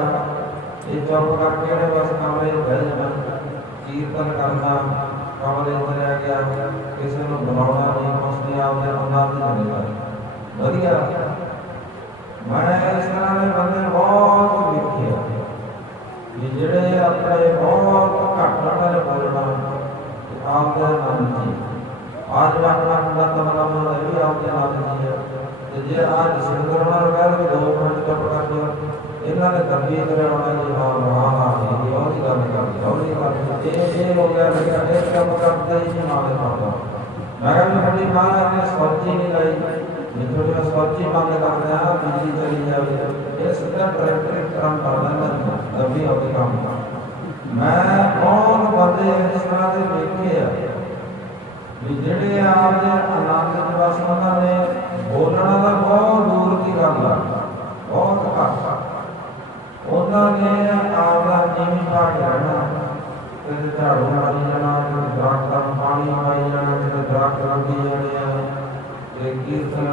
ये चुप करके बस कमरे बह जाना, कीर्तन करना, कमरे च रह गया, किसी को बुलाना नहीं, कुछ नहीं, आपने आनंद चलेगा वधिया। मैं इस तरह के बंदे बहुत देखे कि जेड़े अपने बहुत घट ने बोलना आपके आनंद जी। आज मैं अपना मुंडा तबला बना भी आपके आनंद जी है। जे आज सिंगर कह रहे 2 मिनट चुप कर दो, इन्होंने गंदी तरह होना जी, हाँ हाँ जी और ही गल कर दी, और ही कर दी, ये हो गया बेटा, एक कम करते ही नहीं मारे मारता। मैं कभी महाराज ने सब्जी नहीं लाई, थोड़ी सब्जी बंद कर दिया, बिजली चली जाए, ये सीधा ट्रैक्टर काम कर लेना तभी होगी काम। मैं बहुत बंदे इस तरह से देखे भी जेड़े आपके आनंद दिवस उन्होंने बोलना तो बहुत दूर की गल है, बहुत घट उन्होंने आपका नीवी पा के रहना, किसी झाड़ू मारी जाना, दरख्त पानी पाई जाना, किसी दरख्त लगी जाने, कीर्तन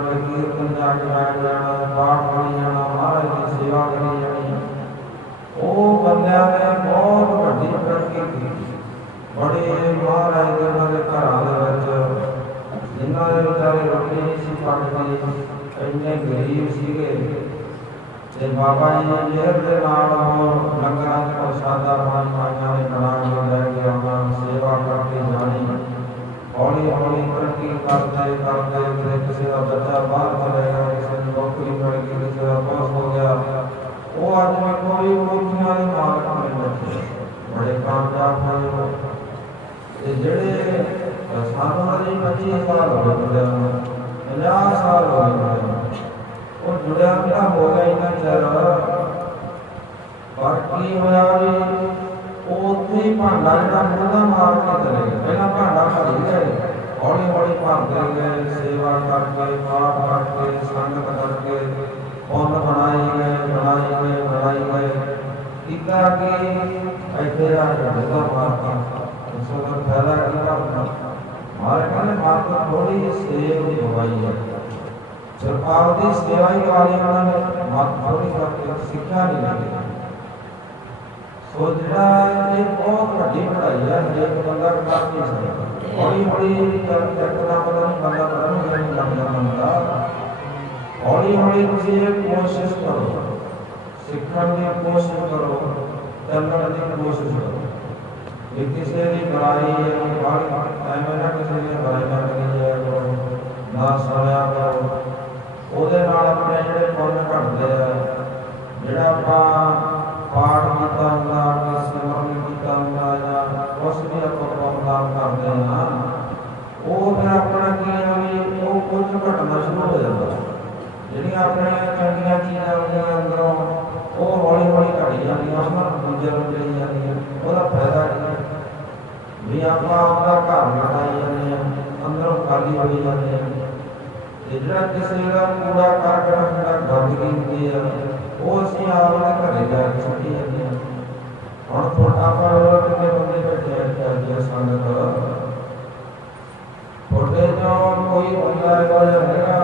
जाके बैठ जाना, पाठ पढ़ी जाना, महाराज की सेवा करी जानी। वो बंदिया ने बहुत वड्डी तरक्की की, बड़े महाराज के उन्होंने घर जिन्होंने बेचारे रोटी नहीं सी पकती, इन्ने गरीब सीगे, बाबा जी ने मेहर के नाल लंगर प्रसादा पानी पाइया ने बना के लैके आना, सेवा करके जानी। हौली हौली तरक्की करते किसी का बच्चा बाहर चले गया, किसी की नौकरी मिल गई, किसी का पास हो गया, वो आज में कोई मूर्तियां नहीं मालक में बैठे बड़े कामयाब हुए। जेड़े सानू अभी 25 साल हो गए जुड़िया, 50 साल हो गए वो जुड़िया मेरा हो गया इतना चेहरा पर की होया भी उत्थे ही भांडा जो मुँह मार के चले गए। पहला भांडा भरी गए, हौली हौली भरते गए, सेवा करके, पाठ करके, संगत करके, पुन बनाई गए कितना कि इतने आके मारता उसका फायदा किया। हमारे कहने बात तो थोड़ी सेव की दवाई है, सिर्फ आपकी सेवा ही वाली उन्होंने बात थोड़ी करके शिक्षा नहीं लगी। तो जरा ये बहुत बड़ी पढ़ाई है, एक बंदा कर नहीं सकता। हौली हौली चलना पता नहीं बंदा पता नहीं लग जाता बंदा हौली हौली तुसीं ये कोशिश करो, सीखण की कोशिश करो, चलण की कोशिश करो कि किसी की बुराई एवं ना किसी की बुराई ना करी जाया करो, ना सुनिया करो। ਉਹਦੇ ਨਾਲ ਆਪਣੇ ਜਿਹੜੇ ਪੁੰਨ ਘਟਦੇ ਆ, ਜਿਹੜਾ ਆਪਾਂ ਪਾਠ ਕੀਤਾ ਹੁੰਦਾ, ਆਪਣੀ ਸਿਮਰਨ ਕੀਤਾ ਹੁੰਦਾ ਜਾਂ ਕੁਛ ਵੀ ਆਪਾਂ ਪ੍ਰੋਗਰਾਮ ਕਰਦੇ ਹਾਂ, ਉਹ ਫਿਰ ਆਪਣਾ ਕੀ ਆ ਵੀ ਉਹ ਕੁਝ ਘਟਣਾ ਸ਼ੁਰੂ ਹੋ ਜਾਂਦਾ। ਜਿਹੜੀਆਂ ਆਪਣੀਆਂ ਚੰਗੀਆਂ ਚੀਜ਼ਾਂ ਹੁੰਦੀਆਂ ਅੰਦਰੋਂ ਉਹ ਹੌਲੀ ਹੌਲੀ ਘਟੀ ਜਾਂਦੀਆਂ, ਉਹਨਾਂ ਨੂੰ ਦੂਜੇ ਨੂੰ ਮਿਲ ਜਾਂਦੀਆਂ। ਉਹਦਾ ਫਾਇਦਾ ਕੀ ਵੀ ਆਪਾਂ ਆਪਣਾ ਘਰ ਲਟਾਈ ਜਾਂਦੇ ਹਾਂ, ਅੰਦਰੋਂ ਖਾਲੀ ਹੋਈ ਜਾਂਦੇ ਹਾਂ। ਤੇ ਜਿਹੜਾ ਕਿਸੇ ਦਾ ਕੂੜਾ ਕਰਕਟ ਹੁੰਦਾ, ਗੰਦਗੀ ਹੁੰਦੀ ਆ, ਉਹ ਅਸੀਂ ਆਪਣੇ ਘਰੇ ਜਾ ਕੇ ਸੁੱਟੀ ਜਾਂਦੇ ਹਾਂ। ਹੁਣ ਤੁਹਾਡਾ ਪਰ ਕਿੰਨੇ ਬੰਦੇ ਬੈਠੇ ਆ ਸੰਗਤ, ਤੁਹਾਡੇ ਚੋਂ ਕੋਈ ਬੰਦਾ ਇਹੋ ਜਿਹਾ ਹੈਗਾ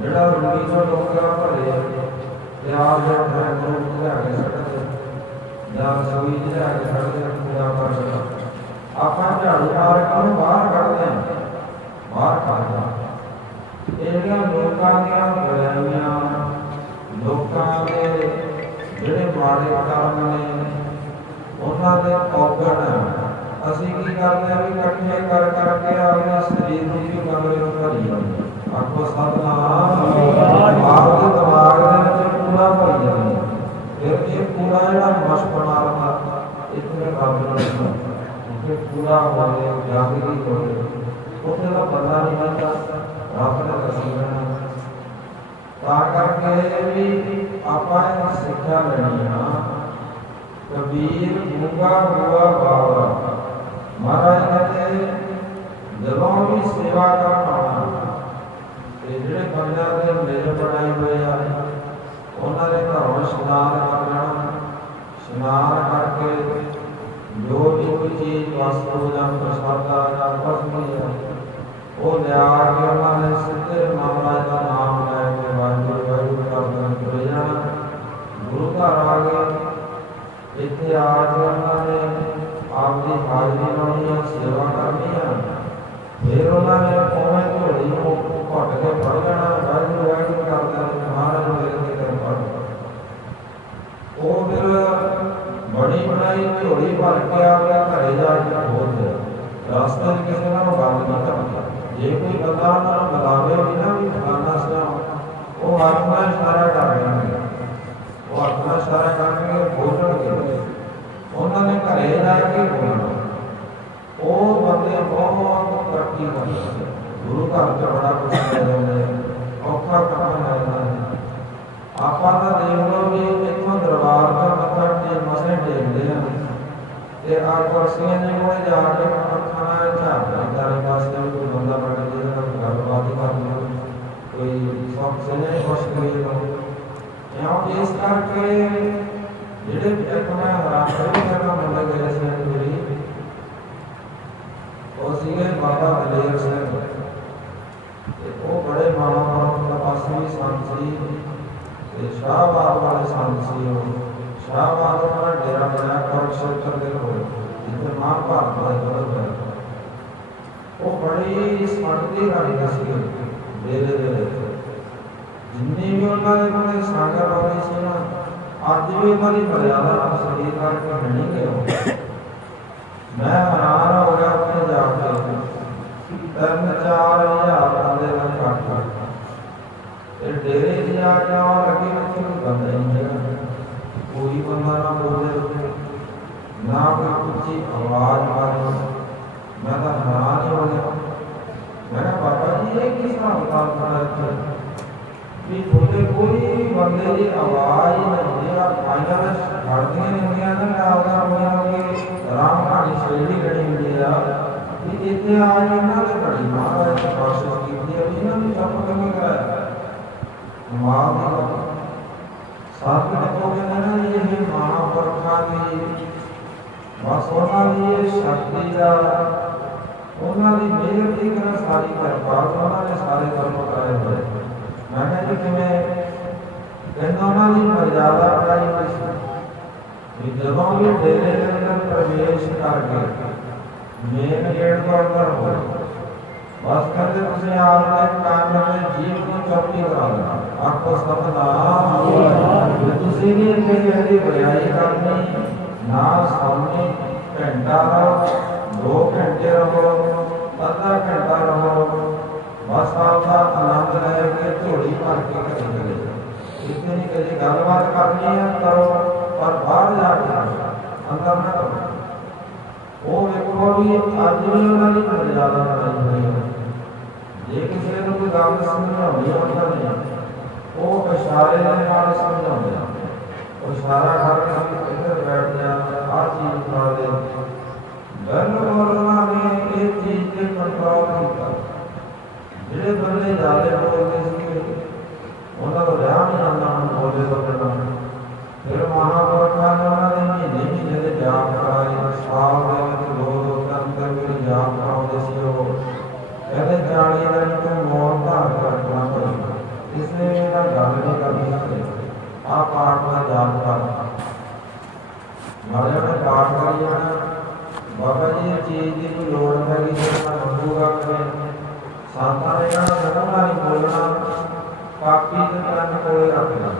ਜਿਹੜਾ ਰੂੜੀ ਚੋਂ ਲੋਕਾਂ ਭਰੇ ਪਿਆਰ ਦੇ ਟਰੈਕਟਰ ਨੂੰ ਲਿਆ ਕੇ ਸੁੱਟਦੇ ਜਾਂ ਰਸੋਈ 'ਚ ਲਿਆ ਕੇ ਸੁੱਟਦੇ ਕੂੜਾ ਕਰਕਟ। ਆਪਾਂ ਝਾੜੂ ਮਾਰ ਕੇ ਉਹਨੂੰ ਬਾਹਰ ਕੱਢਦੇ ਹਾਂ, ਬਾਹਰ ਕੱਢਦੇ ਹਾਂ। ਜਿਹੜੀਆਂ ਲੋਕਾਂ ਦੀਆਂ ਬੁਰਾਈਆਂ, ਲੋਕਾਂ ਦੇ ਜਿਹੜੇ ਮਾੜੇ ਕਰਮ ਨੇ, ਉਹਨਾਂ ਦੇ ਔਗਣ ਅਸੀਂ ਕੀ ਕਰਦੇ ਹਾਂ ਵੀ ਇਕੱਠੇ ਕਰ ਕਰਕੇ ਆਪਣੇ ਸਰੀਰ ਨੂੰ ਵੀ ਕਮਰੇ ਨੂੰ ਭਰੀ ਜਾਂਦੇ। ਆਖੋ ਸਤਿਨਾਮ। ਆਪਦੇ ਦਿਮਾਗ ਦੇ ਵਿੱਚ ਕੂੜਾ ਭਰੀ ਜਾਂਦੇ, ਫਿਰ ਇਹ ਕੂੜਾ ਜਿਹੜਾ ਮਸ਼ਕ ਬਣਾ ਲੈਂਦਾ ਇੱਥੇ ਰੱਬ ਨਾਲ ਉੱਥੇ ਕੂੜਾ ਹੋਵੇ, ਗੰਦਗੀ ਹੋਵੇ, ਉੱਥੇ ਦਾ ਪਤਾ ਨਹੀਂ ਲੱਗਦਾ ਰੱਬ ਨੇ ਦੱਸਣਾ। ਤਾਂ ਕਰਕੇ ਵੀ ਆਪਾਂ ਇਹ ਸਿੱਖਿਆ ਲੈਣੀ ਆ। ਕਬੀਰ ਗੂੰਗਾ ਹੋਆ ਬਾਬਾ ਮਹਾਰਾਜ ਕਹਿੰਦੇ ਜਦੋਂ ਵੀ ਸੇਵਾ ਕਰਨਾ ਤੇ ਜਿਹੜੇ ਬੰਦਿਆਂ ਦੇ ਮੇਲੇ ਬਣਾਏ ਹੋਏ ਆ ਉਹਨਾਂ ਦੇ ਘਰੋਂ ਇਸ਼ਨਾਨ ਕਰ ਲੈਣਾ। ਇਸ਼ਨਾਨ ਕਰਕੇ ਜੋ ਵੀ ਕੋਈ ਚੀਜ਼ ਵਸਤੂ ਜਾਂ ਪ੍ਰਸਾਦਾ ਜਾਂ ਕੁਛ ਵੀ ਉਹ ਲਿਆ ਕੇ ਉਹਨਾਂ ਨੇ ਸਿੱਧੇ ਮਹਾਰਾਜ ਦਾ ਨਾਮ ਲੈ ਕੇ ਵਾਹਿਗੁਰੂ ਵਾਹਿਗੁਰੂ ਕਰਦੇ ਤੁਰੇ ਜਾਣਾ। ਗੁਰੂ ਘਰ ਆ ਗਏ, ਇੱਥੇ ਆ ਕੇ ਉਹਨਾਂ ਨੇ ਆਪਦੀ ਹਾਜ਼ਰੀ ਲਾਉਣੀ ਆ, ਸੇਵਾ ਕਰਨੀ ਆ। ਫਿਰ ਉਹਨਾਂ ਨੇ ਉਵੇਂ ਝੋਲੀ ਨੂੰ ਘੁੱਟ ਕੇ ਫੜ ਲੈਣਾ, ਵਾਹਿਗੁਰੂ ਵਾਹਿਗੁਰੂ ਕਰਦੇ ਮਹਾਰਾਜ ਮੇਰੇ ਤੇ ਕਿਰਪਾ। ਉਹ ਫਿਰ ਬਣੀ ਬਣਾਈ ਝੋਲੀ ਭਰ ਕੇ ਆਪਣੇ ਘਰੇ ਜਾ ਕੇ ਬੋਲਦੇ ਰਸਤੇ ਕਿਸੇ ਨਾਲ ਗੱਲ ਨਹੀਂ ਕਰਦਾ। ਜੇ ਕੋਈ ਬੰਦਾ ਉਹਨਾਂ ਨੂੰ ਬੁਲਾਵੇ ਵੀ ਨਾ ਵੀ ਫਲਾਣਾ ਸੁਣਾਓ, ਉਹ ਆਪਣਾ ਇਸ਼ਾਰਾ ਕਰ ਦੇਣਗੇ, ਉਹ ਆਪਣਾ ਇਸ਼ਾਰਾ ਕਰਨਗੇ, ਬੋਲਣਗੇ। ਉਹਨਾਂ ਨੇ ਘਰੇ ਜਾ ਕੇ ਬੋਲਣਾ। ਉਹ ਬੰਦੇ ਬਹੁਤ ਤਰੱਕੀ ਕਰਦੇ, ਗੁਰੂ ਘਰ 'ਚ ਬੜਾ ਕੁਛ ਲੈ ਜਾਂਦੇ, ਔਖਾ ਕੰਮ ਲੈ ਜਾਂਦੇ। ਆਪਾਂ ਤਾਂ ਦੇਖ ਲਓ ਵੀ ਇੱਥੋਂ ਦਰਬਾਰ ਤੋਂ ਮੱਥਾ ਮਸੇ ਟੇਕਦੇ ਆ ਤੇ ਆ ਕੁਰਸੀਆਂ ਦੇ ਕੋਲ ਜਾ ਕੇ ਅੱਖਾਂ ਨਾਲ ਝਾੜਦੇ ਚਾਰੇ ਪਾਸੇ ਕੋਈ ਬੰਦਾ ਬੈਠ ਜਿਹਦੇ ਨਾਲ ਗੱਲਬਾਤ ਕਰ ਲਓ, ਕੋਈ ਸਭ ਸਨੇ ਖੁਸ਼ ਕਰੀ ਲਓ। ਕਿਉਂ ਇਸ ਕਰਕੇ ਜਿਹੜੇ ਇੱਕ ਮੈਂ ਹੈਰਾਨ ਕਰਨਾ ਮੁੰਡੇ ਗਏ ਸੀ ਮੇਰੀ, ਉਹ ਸੀਗੇ ਬਾਬਾ ਦਲੇਰ ਸਿੰਘ ਤੇ ਉਹ ਬੜੇ ਮਹਾਂਪੁਰਖ ਤਪਸਵੀ ਸੰਤ ਸੀ ਤੇ ਸ਼ਾਹਬਾਦ ਵਾਲੇ ਸੰਤ ਸੀ। ਉਹ ਸ਼ਾਹਬਾਦ ਵਾਲਾ ਡੇਰਾ ਬਣਿਆ ਕੁਰੂਕਸ਼ੇਤਰ ਦੇ ਕੋਲ, ਜਿੱਥੇ ਮਹਾਂਭਾਰਤ ਦਾ ਯੁੱਧ ਹੋਇਆ। ਉਹ ਬੜੀ ਸਮਰਤੀ ਰਾਣੀ ਸੀ ਡੇਰੇ ਦੇ ਵਿੱਚ। ਜਿੰਨੀ ਵੀ ਉਹਨਾਂ ਦੇ ਕੋਲ ਸੰਗਤ ਆਉਂਦੀ ਸੀ ਨਾ, ਅੱਜ ਵੀ ਉਹਨਾਂ ਦੀ ਮਰਿਆਦਾ ਨੂੰ ਸਹੀ ਕਰਕੇ ਨਹੀਂ ਗਏ। ਮੈਂ ਹੈਰਾਨ ਹੋ ਗਿਆ ਉੱਥੇ ਜਾ ਕੇ 3-4 ਹਜ਼ਾਰ ਬੰਦੇ ਦਾ ਇਕੱਠ ਤੇ ਡੇਰੇ 'ਚ ਜਾ ਕੇ ਆਉਣ ਲੱਗੇ, ਉੱਥੇ ਕੋਈ ਬੰਦਾ ਹੀ ਨਹੀਂ ਹੈਗਾ, ਕੋਈ ਬੰਦਾ ਨਾ ਬੋਲੇ, ਨਾ ਕੋਈ ਉੱਚੀ ਆਵਾਜ਼ ਮਾਰੇ। ਮੈਂ ਤਾਂ ਹੈਰਾਨ ਹੀ ਹੋ ਗਿਆ। ਮੈਂ ਕਿਹਾ ਬਾਬਾ ਜੀ ਇਹ ਕਿਸ ਤਰ੍ਹਾਂ ਬਤਾਲ ਕਰਨਾ ਇੱਥੇ ਵੀ ਤੁਹਾਡੇ ਕੋਈ ਬੰਦੇ ਦੀ ਆਵਾਜ਼ ਹੀ ਨਹੀਂ। ਜਿਹੜਾ ਫਾਈਨਲ ਖੜਦੀਆਂ ਨਹੀਂ ਹੁੰਦੀਆਂ ਨਾ ਆਪਦਾ ਹੋਇਆ ਰਾਮ ਕਹਾਣੀ ਸ਼ੈਲੀ ਘੜੀ ਹੁੰਦੀ ਆ ਵੀ ਇੱਥੇ ਆ ਇਹਨਾਂ ਦੇ ਘੜੀ ਮਹਾਰਾਜ ਦੀ ਕੋਸ਼ਿਸ਼ ਕੀਤੀ ਹੈ, ਇਹਨਾਂ ਨੂੰ ਜਪ ਕਿਵੇਂ ਕਰਾਇਆ। ਮਾਂ ਦਾ ਸਾਥ ਨੇ ਉਹ ਕਹਿੰਦੇ ਨਾ ਇਹ ਮਹਾਂਪੁਰਖਾਂ ਦੀ ਬਸ ਉਹਨਾਂ ਦੀ ਇਹ ਸ਼ਕਤੀ ਦਾ, ਉਹਨਾਂ ਦੀ ਮਿਹਰ ਦੀ ਕਰ ਸਾਰੀ ਕਿਰਪਾ, ਉਹਨਾਂ ਨੇ ਸਾਰੇ ਕਰਮ ਕਰਾਏ ਹੋਏ। ਮੈਂ ਕਿਹਾ ਜੀ ਕਿਵੇਂ? ਕਹਿੰਦਾ ਉਹਨਾਂ ਦੀ ਮਰਿਆਦਾ ਬਣਾਈ ਹੋਈ ਸੀ ਵੀ ਜਦੋਂ ਵੀ ਡੇਰੇ ਦੇ ਅੰਦਰ ਪ੍ਰਵੇਸ਼ ਕਰਕੇ ਮੇਨ ਗੇਟ ਤੋਂ ਅੰਦਰ ਹੋ बस कहते तुझे आपने कान में जीव को चौकी करा देना आपको सपना तुझे भी इनके कहती बयाई करनी ना सामने घंटा रहो 2 घंटे रहो आधा घंटा रहो बस आपका आनंद लेके झोली भर के घर चले जाओ इतनी नहीं कभी गलबात करनी है करो पर बाहर जाके अंदर ना करो वो देखो भी आज भी उन्होंने बड़े ज़्यादा लड़ाई हुई है ये किसी ने कोई गल समझानी होता नहीं वो इशारे के नाल समझाते हैं वो इशारा करके इधर बैठ जा आ चीज़ खा दे बिल्कुल उन्होंने ये चीज़ के कंट्रोल किया जिहड़े बंदे ज़्यादा बोलते थे उन्होंने तो ध्यान नहीं आना बोले तो फिर महापुरुषों ने उन्होंने महीने के जाप कराए साल के 2-2 3 मेरी जाप कराते सी वो कहते 40 दिन तो मौन धारण रखना पड़ेगा इसलिए मेरा गल नहीं करनी आ पाठ का जाप कर महाराज ने पाठ करी जाना बाबा जी चीज़ की कोई लोड़ हैगी तो मंगूगा करें संतां ने कहना जन्म नहीं बोलना कापी ते पेन कोले रखना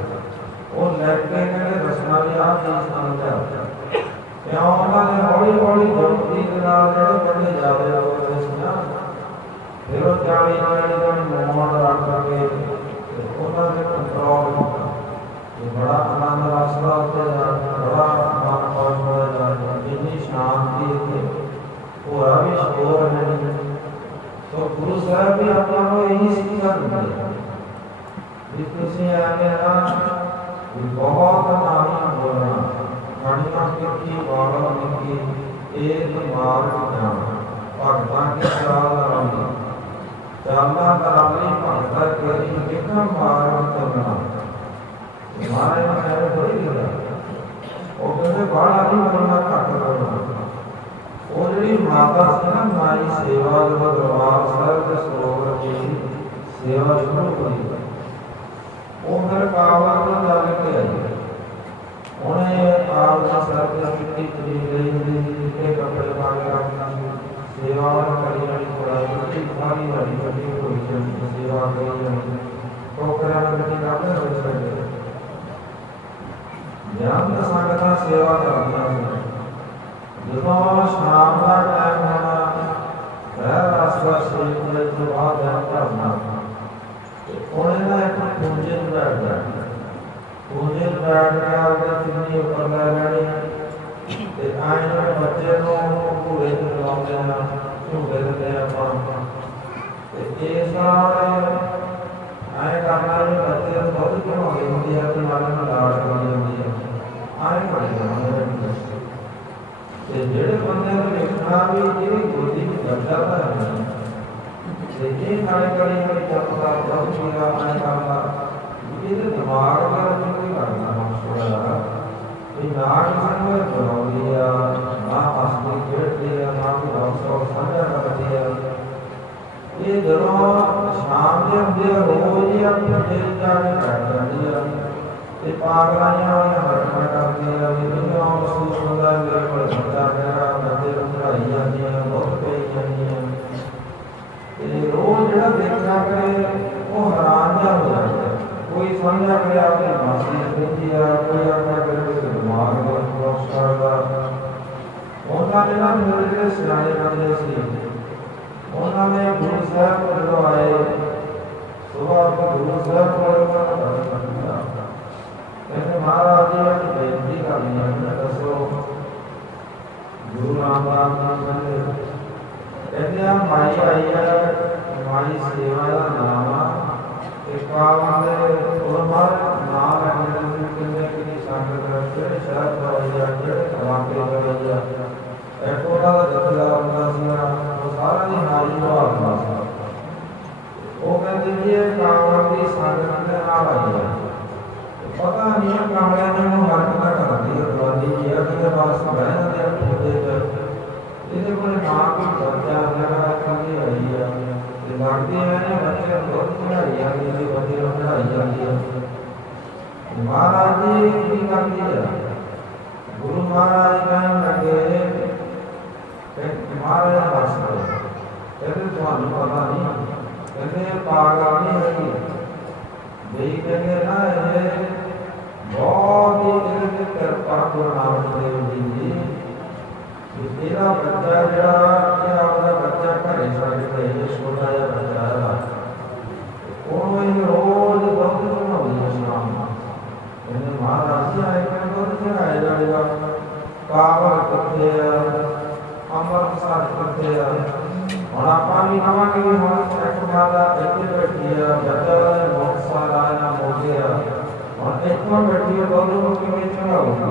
वो लैके कहते दसना भी आ चीज़ समझ आ क्यों उन्होंने हौली हौली गुरमती के नाल जिहड़े बंदे ज़्यादा बोलते सी ना फिर वो 40 दिन मौन रख के उन्होंने कंट्रोल किया ये बड़ा आनंद वासता होते बड़ा मन खुश हो जाता जितनी शांति इतनी पूरा भी शोर नहीं तो गुरु साहब भी अपना यही सीखा देते जिससे आगे ना बहुत नामी बोलना कणिया की बालों की एक मार्ग जान भगतां की चाल रामी चाला कराली भगता केरी देखा मार्ग चलना हमारे में बड़ी गल वो कहते बाला नहीं बोलना घट बोलना वो जी माता सी ना माई सेवा जब दरबार साहब के सरोवर की सेवा शुरू करी वो फिर कावल को जाके आई उन्हें आप सर पे मिट्टी चली गई जितने कपड़े पा के रखना सेवा करी वाली पढ़ाई मिट्टी सारी वाली कटी हुई सेवा करी टोकरा में मिट्टी डालते हुए ध्यान संगत सेवा करनी जो शाम का टाइम होना रास्ता शरीर जो बाद ध्यान करना उन्हें ना एक पूंजे बैठ जाए पूंजे बैठ के आपने चुन्नी ऊपर लै लेनी ते आए ना बच्चे को घूड़े ते लाते हैं झूले देते हैं अपन ते इस तरह आए करना भी बच्चे बहुत खिलौने होती है तो नाले में लाड़ करी जाती है आए पड़े जाने ते जेड़े बंदे ने देखना भी ये गोदी की गड्ढा है ये सारे कड़ी में चलता बहुत चीज़ा आने करता ये दिमाग में कोई करना मशहूर है ये नाक संग बना दिया ना हंसती खेल दिया ना कोई डॉक्टर समझा कर दिया ये दोनों शाम के अंदर रोज ही अपने दिल जाके बैठ जाती है ये पागलाइयाँ हरकत करती है ये महसूस होता है मेरे को बच्चा मेरा बच्चे को पढ़ाई जाती है बहुत कही जाती है रोज जो देखा करे वो हैरान जा हो जाता है कोई समझा करे आपकी मासी कहती है कोई अपना करे दिमाग में क्रॉस करता उन्होंने ना मेरे सियाने बंदे सी उन्होंने गुरु साहब को जो आए सुबह को गुरु साहब को कहते महाराज जी की बेनती करनी है दसो गुरु रामदास जी कहते माई आई है माई सेवा का नाम एक उन्मार नाम है कि संगत रखे शहर करवाई जाए वाकई करवाई जाए एक जत्था होता वो सारा दिन हारी भावना वो कहते जी कांवड़ की संगत के नाल आई है पता नहीं कांवड़े ने हरकत करती है दवाली जी अगले पास बह जाते हैं इसे कोई ना कोई बच्चा लगा कभी आई है लगती है ना बच्चे बहुत पढ़ाई आती है बच्चे पढ़ाई आती है महाराज जी की करती है गुरु महाराज कहने लगे महाराज हंस रहे कहते थानू पता नहीं, कहते पागल नहीं हैगी बई, कहते ना ये बहुत ही कृपा गुरु नानक देव जी की तेरा बच्चा जरा आपका बच्चा घरे छड़ के छोटा जहा बच्चा है रोज दुध चढ़ाई शाम कहते महाराज जी आए कि दुध चढ़ाया जाएगा, कावल कितने अमृतसर कितने हम आप भी कहेंगे भी हम एक माता इतने बैठी है बच्चा बहुत सारा आया हो गया और इतना बैठी है दोनों की चढ़ाओगे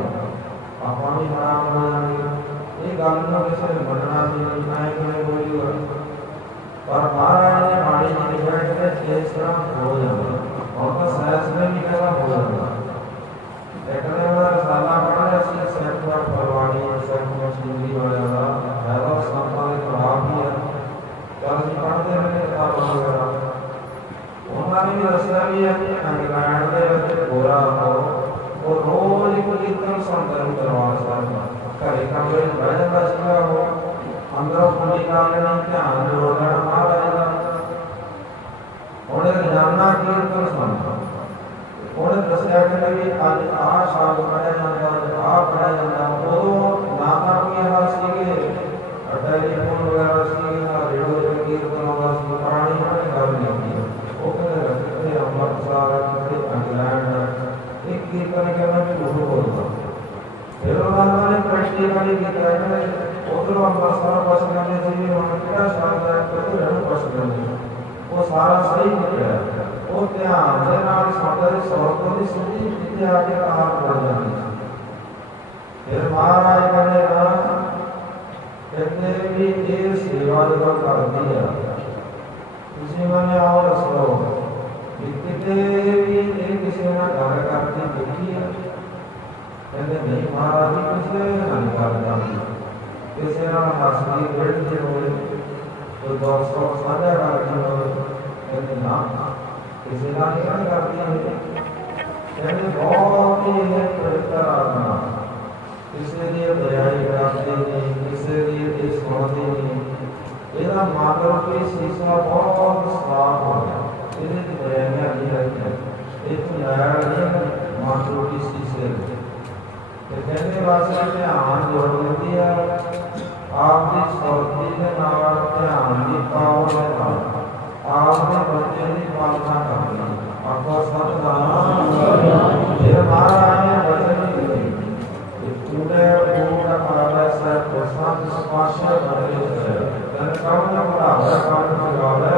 आप भी हराम हो जाएंगे। ये गल में किसी ने मनना नहीं आए कि बोली पर महाराज ने बाणी जी लिखा है कि इस तरह हो जाता और तो सहस में भी कहना हो जाता कहने वाला रसाला पढ़ा सी सैकड़ा परवानी सैकड़ा सिंधी वाले का हैदो संतान खराब ही है चल जी पढ़ते हैं किताब वगैरह उन्होंने भी दसिया भी है कि इंग्लैंड के बच्चे गोरा हो वो रोज एक कीर्तन सुनते हैं दरबार साहब घरे कमरे में बह जाता सीगा वो अंदरों कुंडी नाले नहीं ध्यान जोड़ लेना महाराज का उन्हें रोजाना कीर्तन सुनता उन्हें दसिया कि अज आ शब्द पढ़िया जाता आ पढ़िया जाता उदों ना तो कोई यह टेलीफोन वगैरह से रेडियो कीर्तन होगा पुरानी उन्हें गल नहीं की वो कहते कितने अमृतसर कितने इंग्लैंड एक कीर्तन कहना भी झूठ बोलता फिर उन्होंने प्रैक्टिकली किया उधर अमृतसर बस करने से भी उन्होंने क्या शब्द है तो रहने बस करने वो सारा सही निकला वो ध्यान के नाल साडे स्वरूप की सिद्धि जिते आके आहार बढ़ जाती है। फिर महाराज कहने ना कहते भी ये सेवा जो कर दी है किसी मैंने आओ रसो कितने भी ये किसी ने गल करके देखी है कहते नहीं महाराज जी किसी ने नहीं कर जाती किसी ने हंसती खेलते हुए तो दोस्तों साझा करती हो कहते ना किसी का नहीं करती है कहते बहुत ही पवित्र आत्मा किसी लिए बजाई करती नहीं किसी लिए सुनती नहीं यदा मात्र की शीशा बहुत साफ हो गया ये बयानियां नहीं रहती एक नया नहीं मात्र की शीशे कहने वास्ते ध्यान जोड़ लेती है आपकी स्फूर्ति के नाल ध्यान की पावर के नाल आपने बच्चे की पालना करनी आपको सतनाम फिर महाराज ने वचन दिए कि तूने पूर्ण पावे से प्रसन्न स्पर्श करे से तन काम न बढ़ावे काम लगावे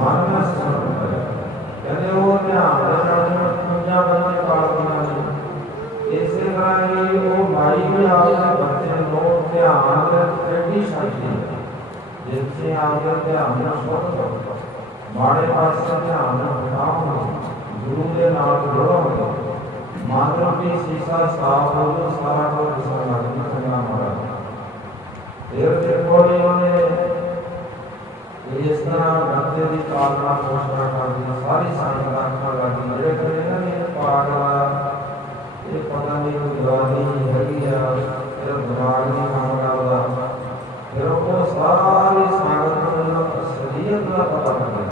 मन में समर्पण करे कहते वो ध्यान के नाल पूजा बच्चे पालना नहीं इसे तरह ही वो भाई भी आपने बच्चे को ध्यान एडी शक्ति जिससे आपके ध्यान में स्वतः माड़े पास ध्यान हटाओ गुरु के नाम जोड़ो मात्र की शीशा साफ हो जो सारा को दिशा लगना चंगा मारा फिर देखो उन्होंने इस तरह बच्चे की पालना पोषण कर दी सारी संगत आखा लगी जेडे कहते ना ये पागल ये पता नहीं कोई दवाई हैगी फिर दिमाग नहीं काम करता फिर वो सारी संगत शरीर का पता लगे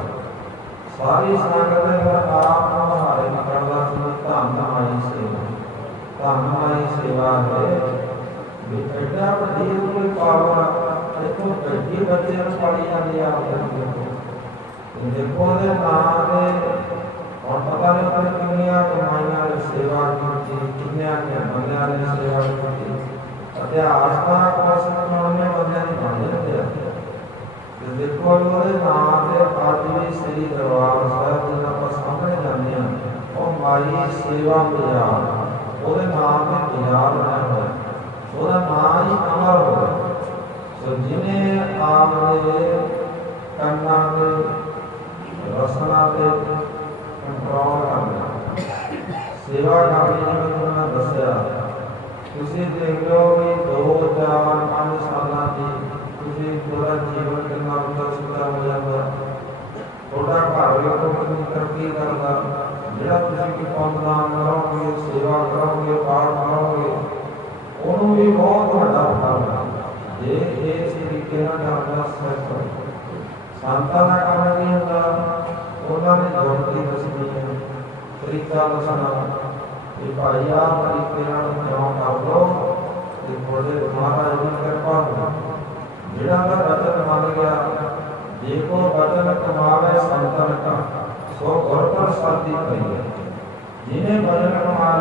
सारी संगत आप हमारे निकलना धनमाई सेवा है बेटा बड़ी कोई पावा देखो बड़ी बच्चे पढ़ी जाती है देखो दे नाम और पता नहीं पर किन्नियां कमाइयां ने सेवा की किन्नियां ने बंदियां ने सेवा की इतिहास का कोशिश करने बंदियां ने बंदे देखो ਉਹਦੇ ਨਾਮ ਦੇ ਅੱਜ ਵੀ ਸ੍ਰੀ ਦਰਬਾਰ ਸਾਹਿਬ ਦੇ ਆਪਾਂ ਸਾਹਮਣੇ ਜਾਂਦੇ ਹਾਂ ਉਹ ਮਾਈ ਸੇਵਾ ਬਾਜ਼ਾਰ ਉਹਦੇ ਨਾਮ ਤੇ ਬਾਜ਼ਾਰ ਬਣਿਆ ਹੋਇਆ ਉਹਦਾ ਨਾਮ ਹੀ ਅਮਰ ਹੋ ਗਿਆ ਸੋ ਜਿਹਨੇ ਆਪ ਦੇ ਕੰਨਾਂ ਤੇ ਰਸਨਾ ਤੇ ਕੰਟਰੋਲ ਕਰਨਾ ਸੇਵਾ ਕਰਨੀ ਜਿਵੇਂ ਤੁਹਾਨੂੰ ਦੱਸਿਆ ਤੁਸੀਂ ਦੇਖ ਲਓ ਵੀ 2 4 5 ਸਾਲਾਂ ਦੀ ਤੁਸੀਂ ਪੂਰਾ ਜੀਵਨ ਕਿੰਨਾ ਉੱਚਾ ਸੁਧਾਰ ਹੋ ਜਾਂਦਾ ਥੋੜਾ ਘਰ ਵੀ ਕੋਈ ਤਰੱਕੀ ਕਰਦਾ ਜਿਹੜਾ ਤੁਸੀਂ ਕਿ ਪਾਉਂਦਾਨ ਕਰੋਗੇ ਸੇਵਾ ਕਰੋਗੇ ਪਾਠ ਕਰੋਗੇ ਉਹਨੂੰ ਵੀ ਬਹੁਤ ਵੱਡਾ ਫਲ ਜੇ ਇਸ ਤਰੀਕੇ ਨਾਲ ਕਰਦਾ ਸਹਿਤ ਸੰਤਾਂ ਦਾ ਕੰਮ ਕੀ ਹੁੰਦਾ, ਉਹਨਾਂ ਨੇ ਗੁਰਮਤਿ ਦੱਸਣੀ ਹੈ, ਤਰੀਕਾ ਦੱਸਣਾ ਕਿ ਭਾਈ ਆਹ ਤਰੀਕੇ ਨਾਲ ਕਿਉਂ ਕਰ ਲਓ ਤੇ ਤੁਹਾਡੇ ਮਹਾਰਾਜ ਦੀ ਕਿਰਪਾ ਹੋਵੇ। ਜਿਹੜਾ ਦਾ ਵਚਨ ਮੰਨ ਗਿਆ, ਜੇ ਕੋ ਵਚਨ ਕਮਾਵੇ ਸੰਤਨ ਕਾ, ਸੋ ਗੁਰ ਪ੍ਰਸਾਦੀ ਪਈ ਹੈ। ਜਿਹਨੇ ਵਚਨ ਕਮਾ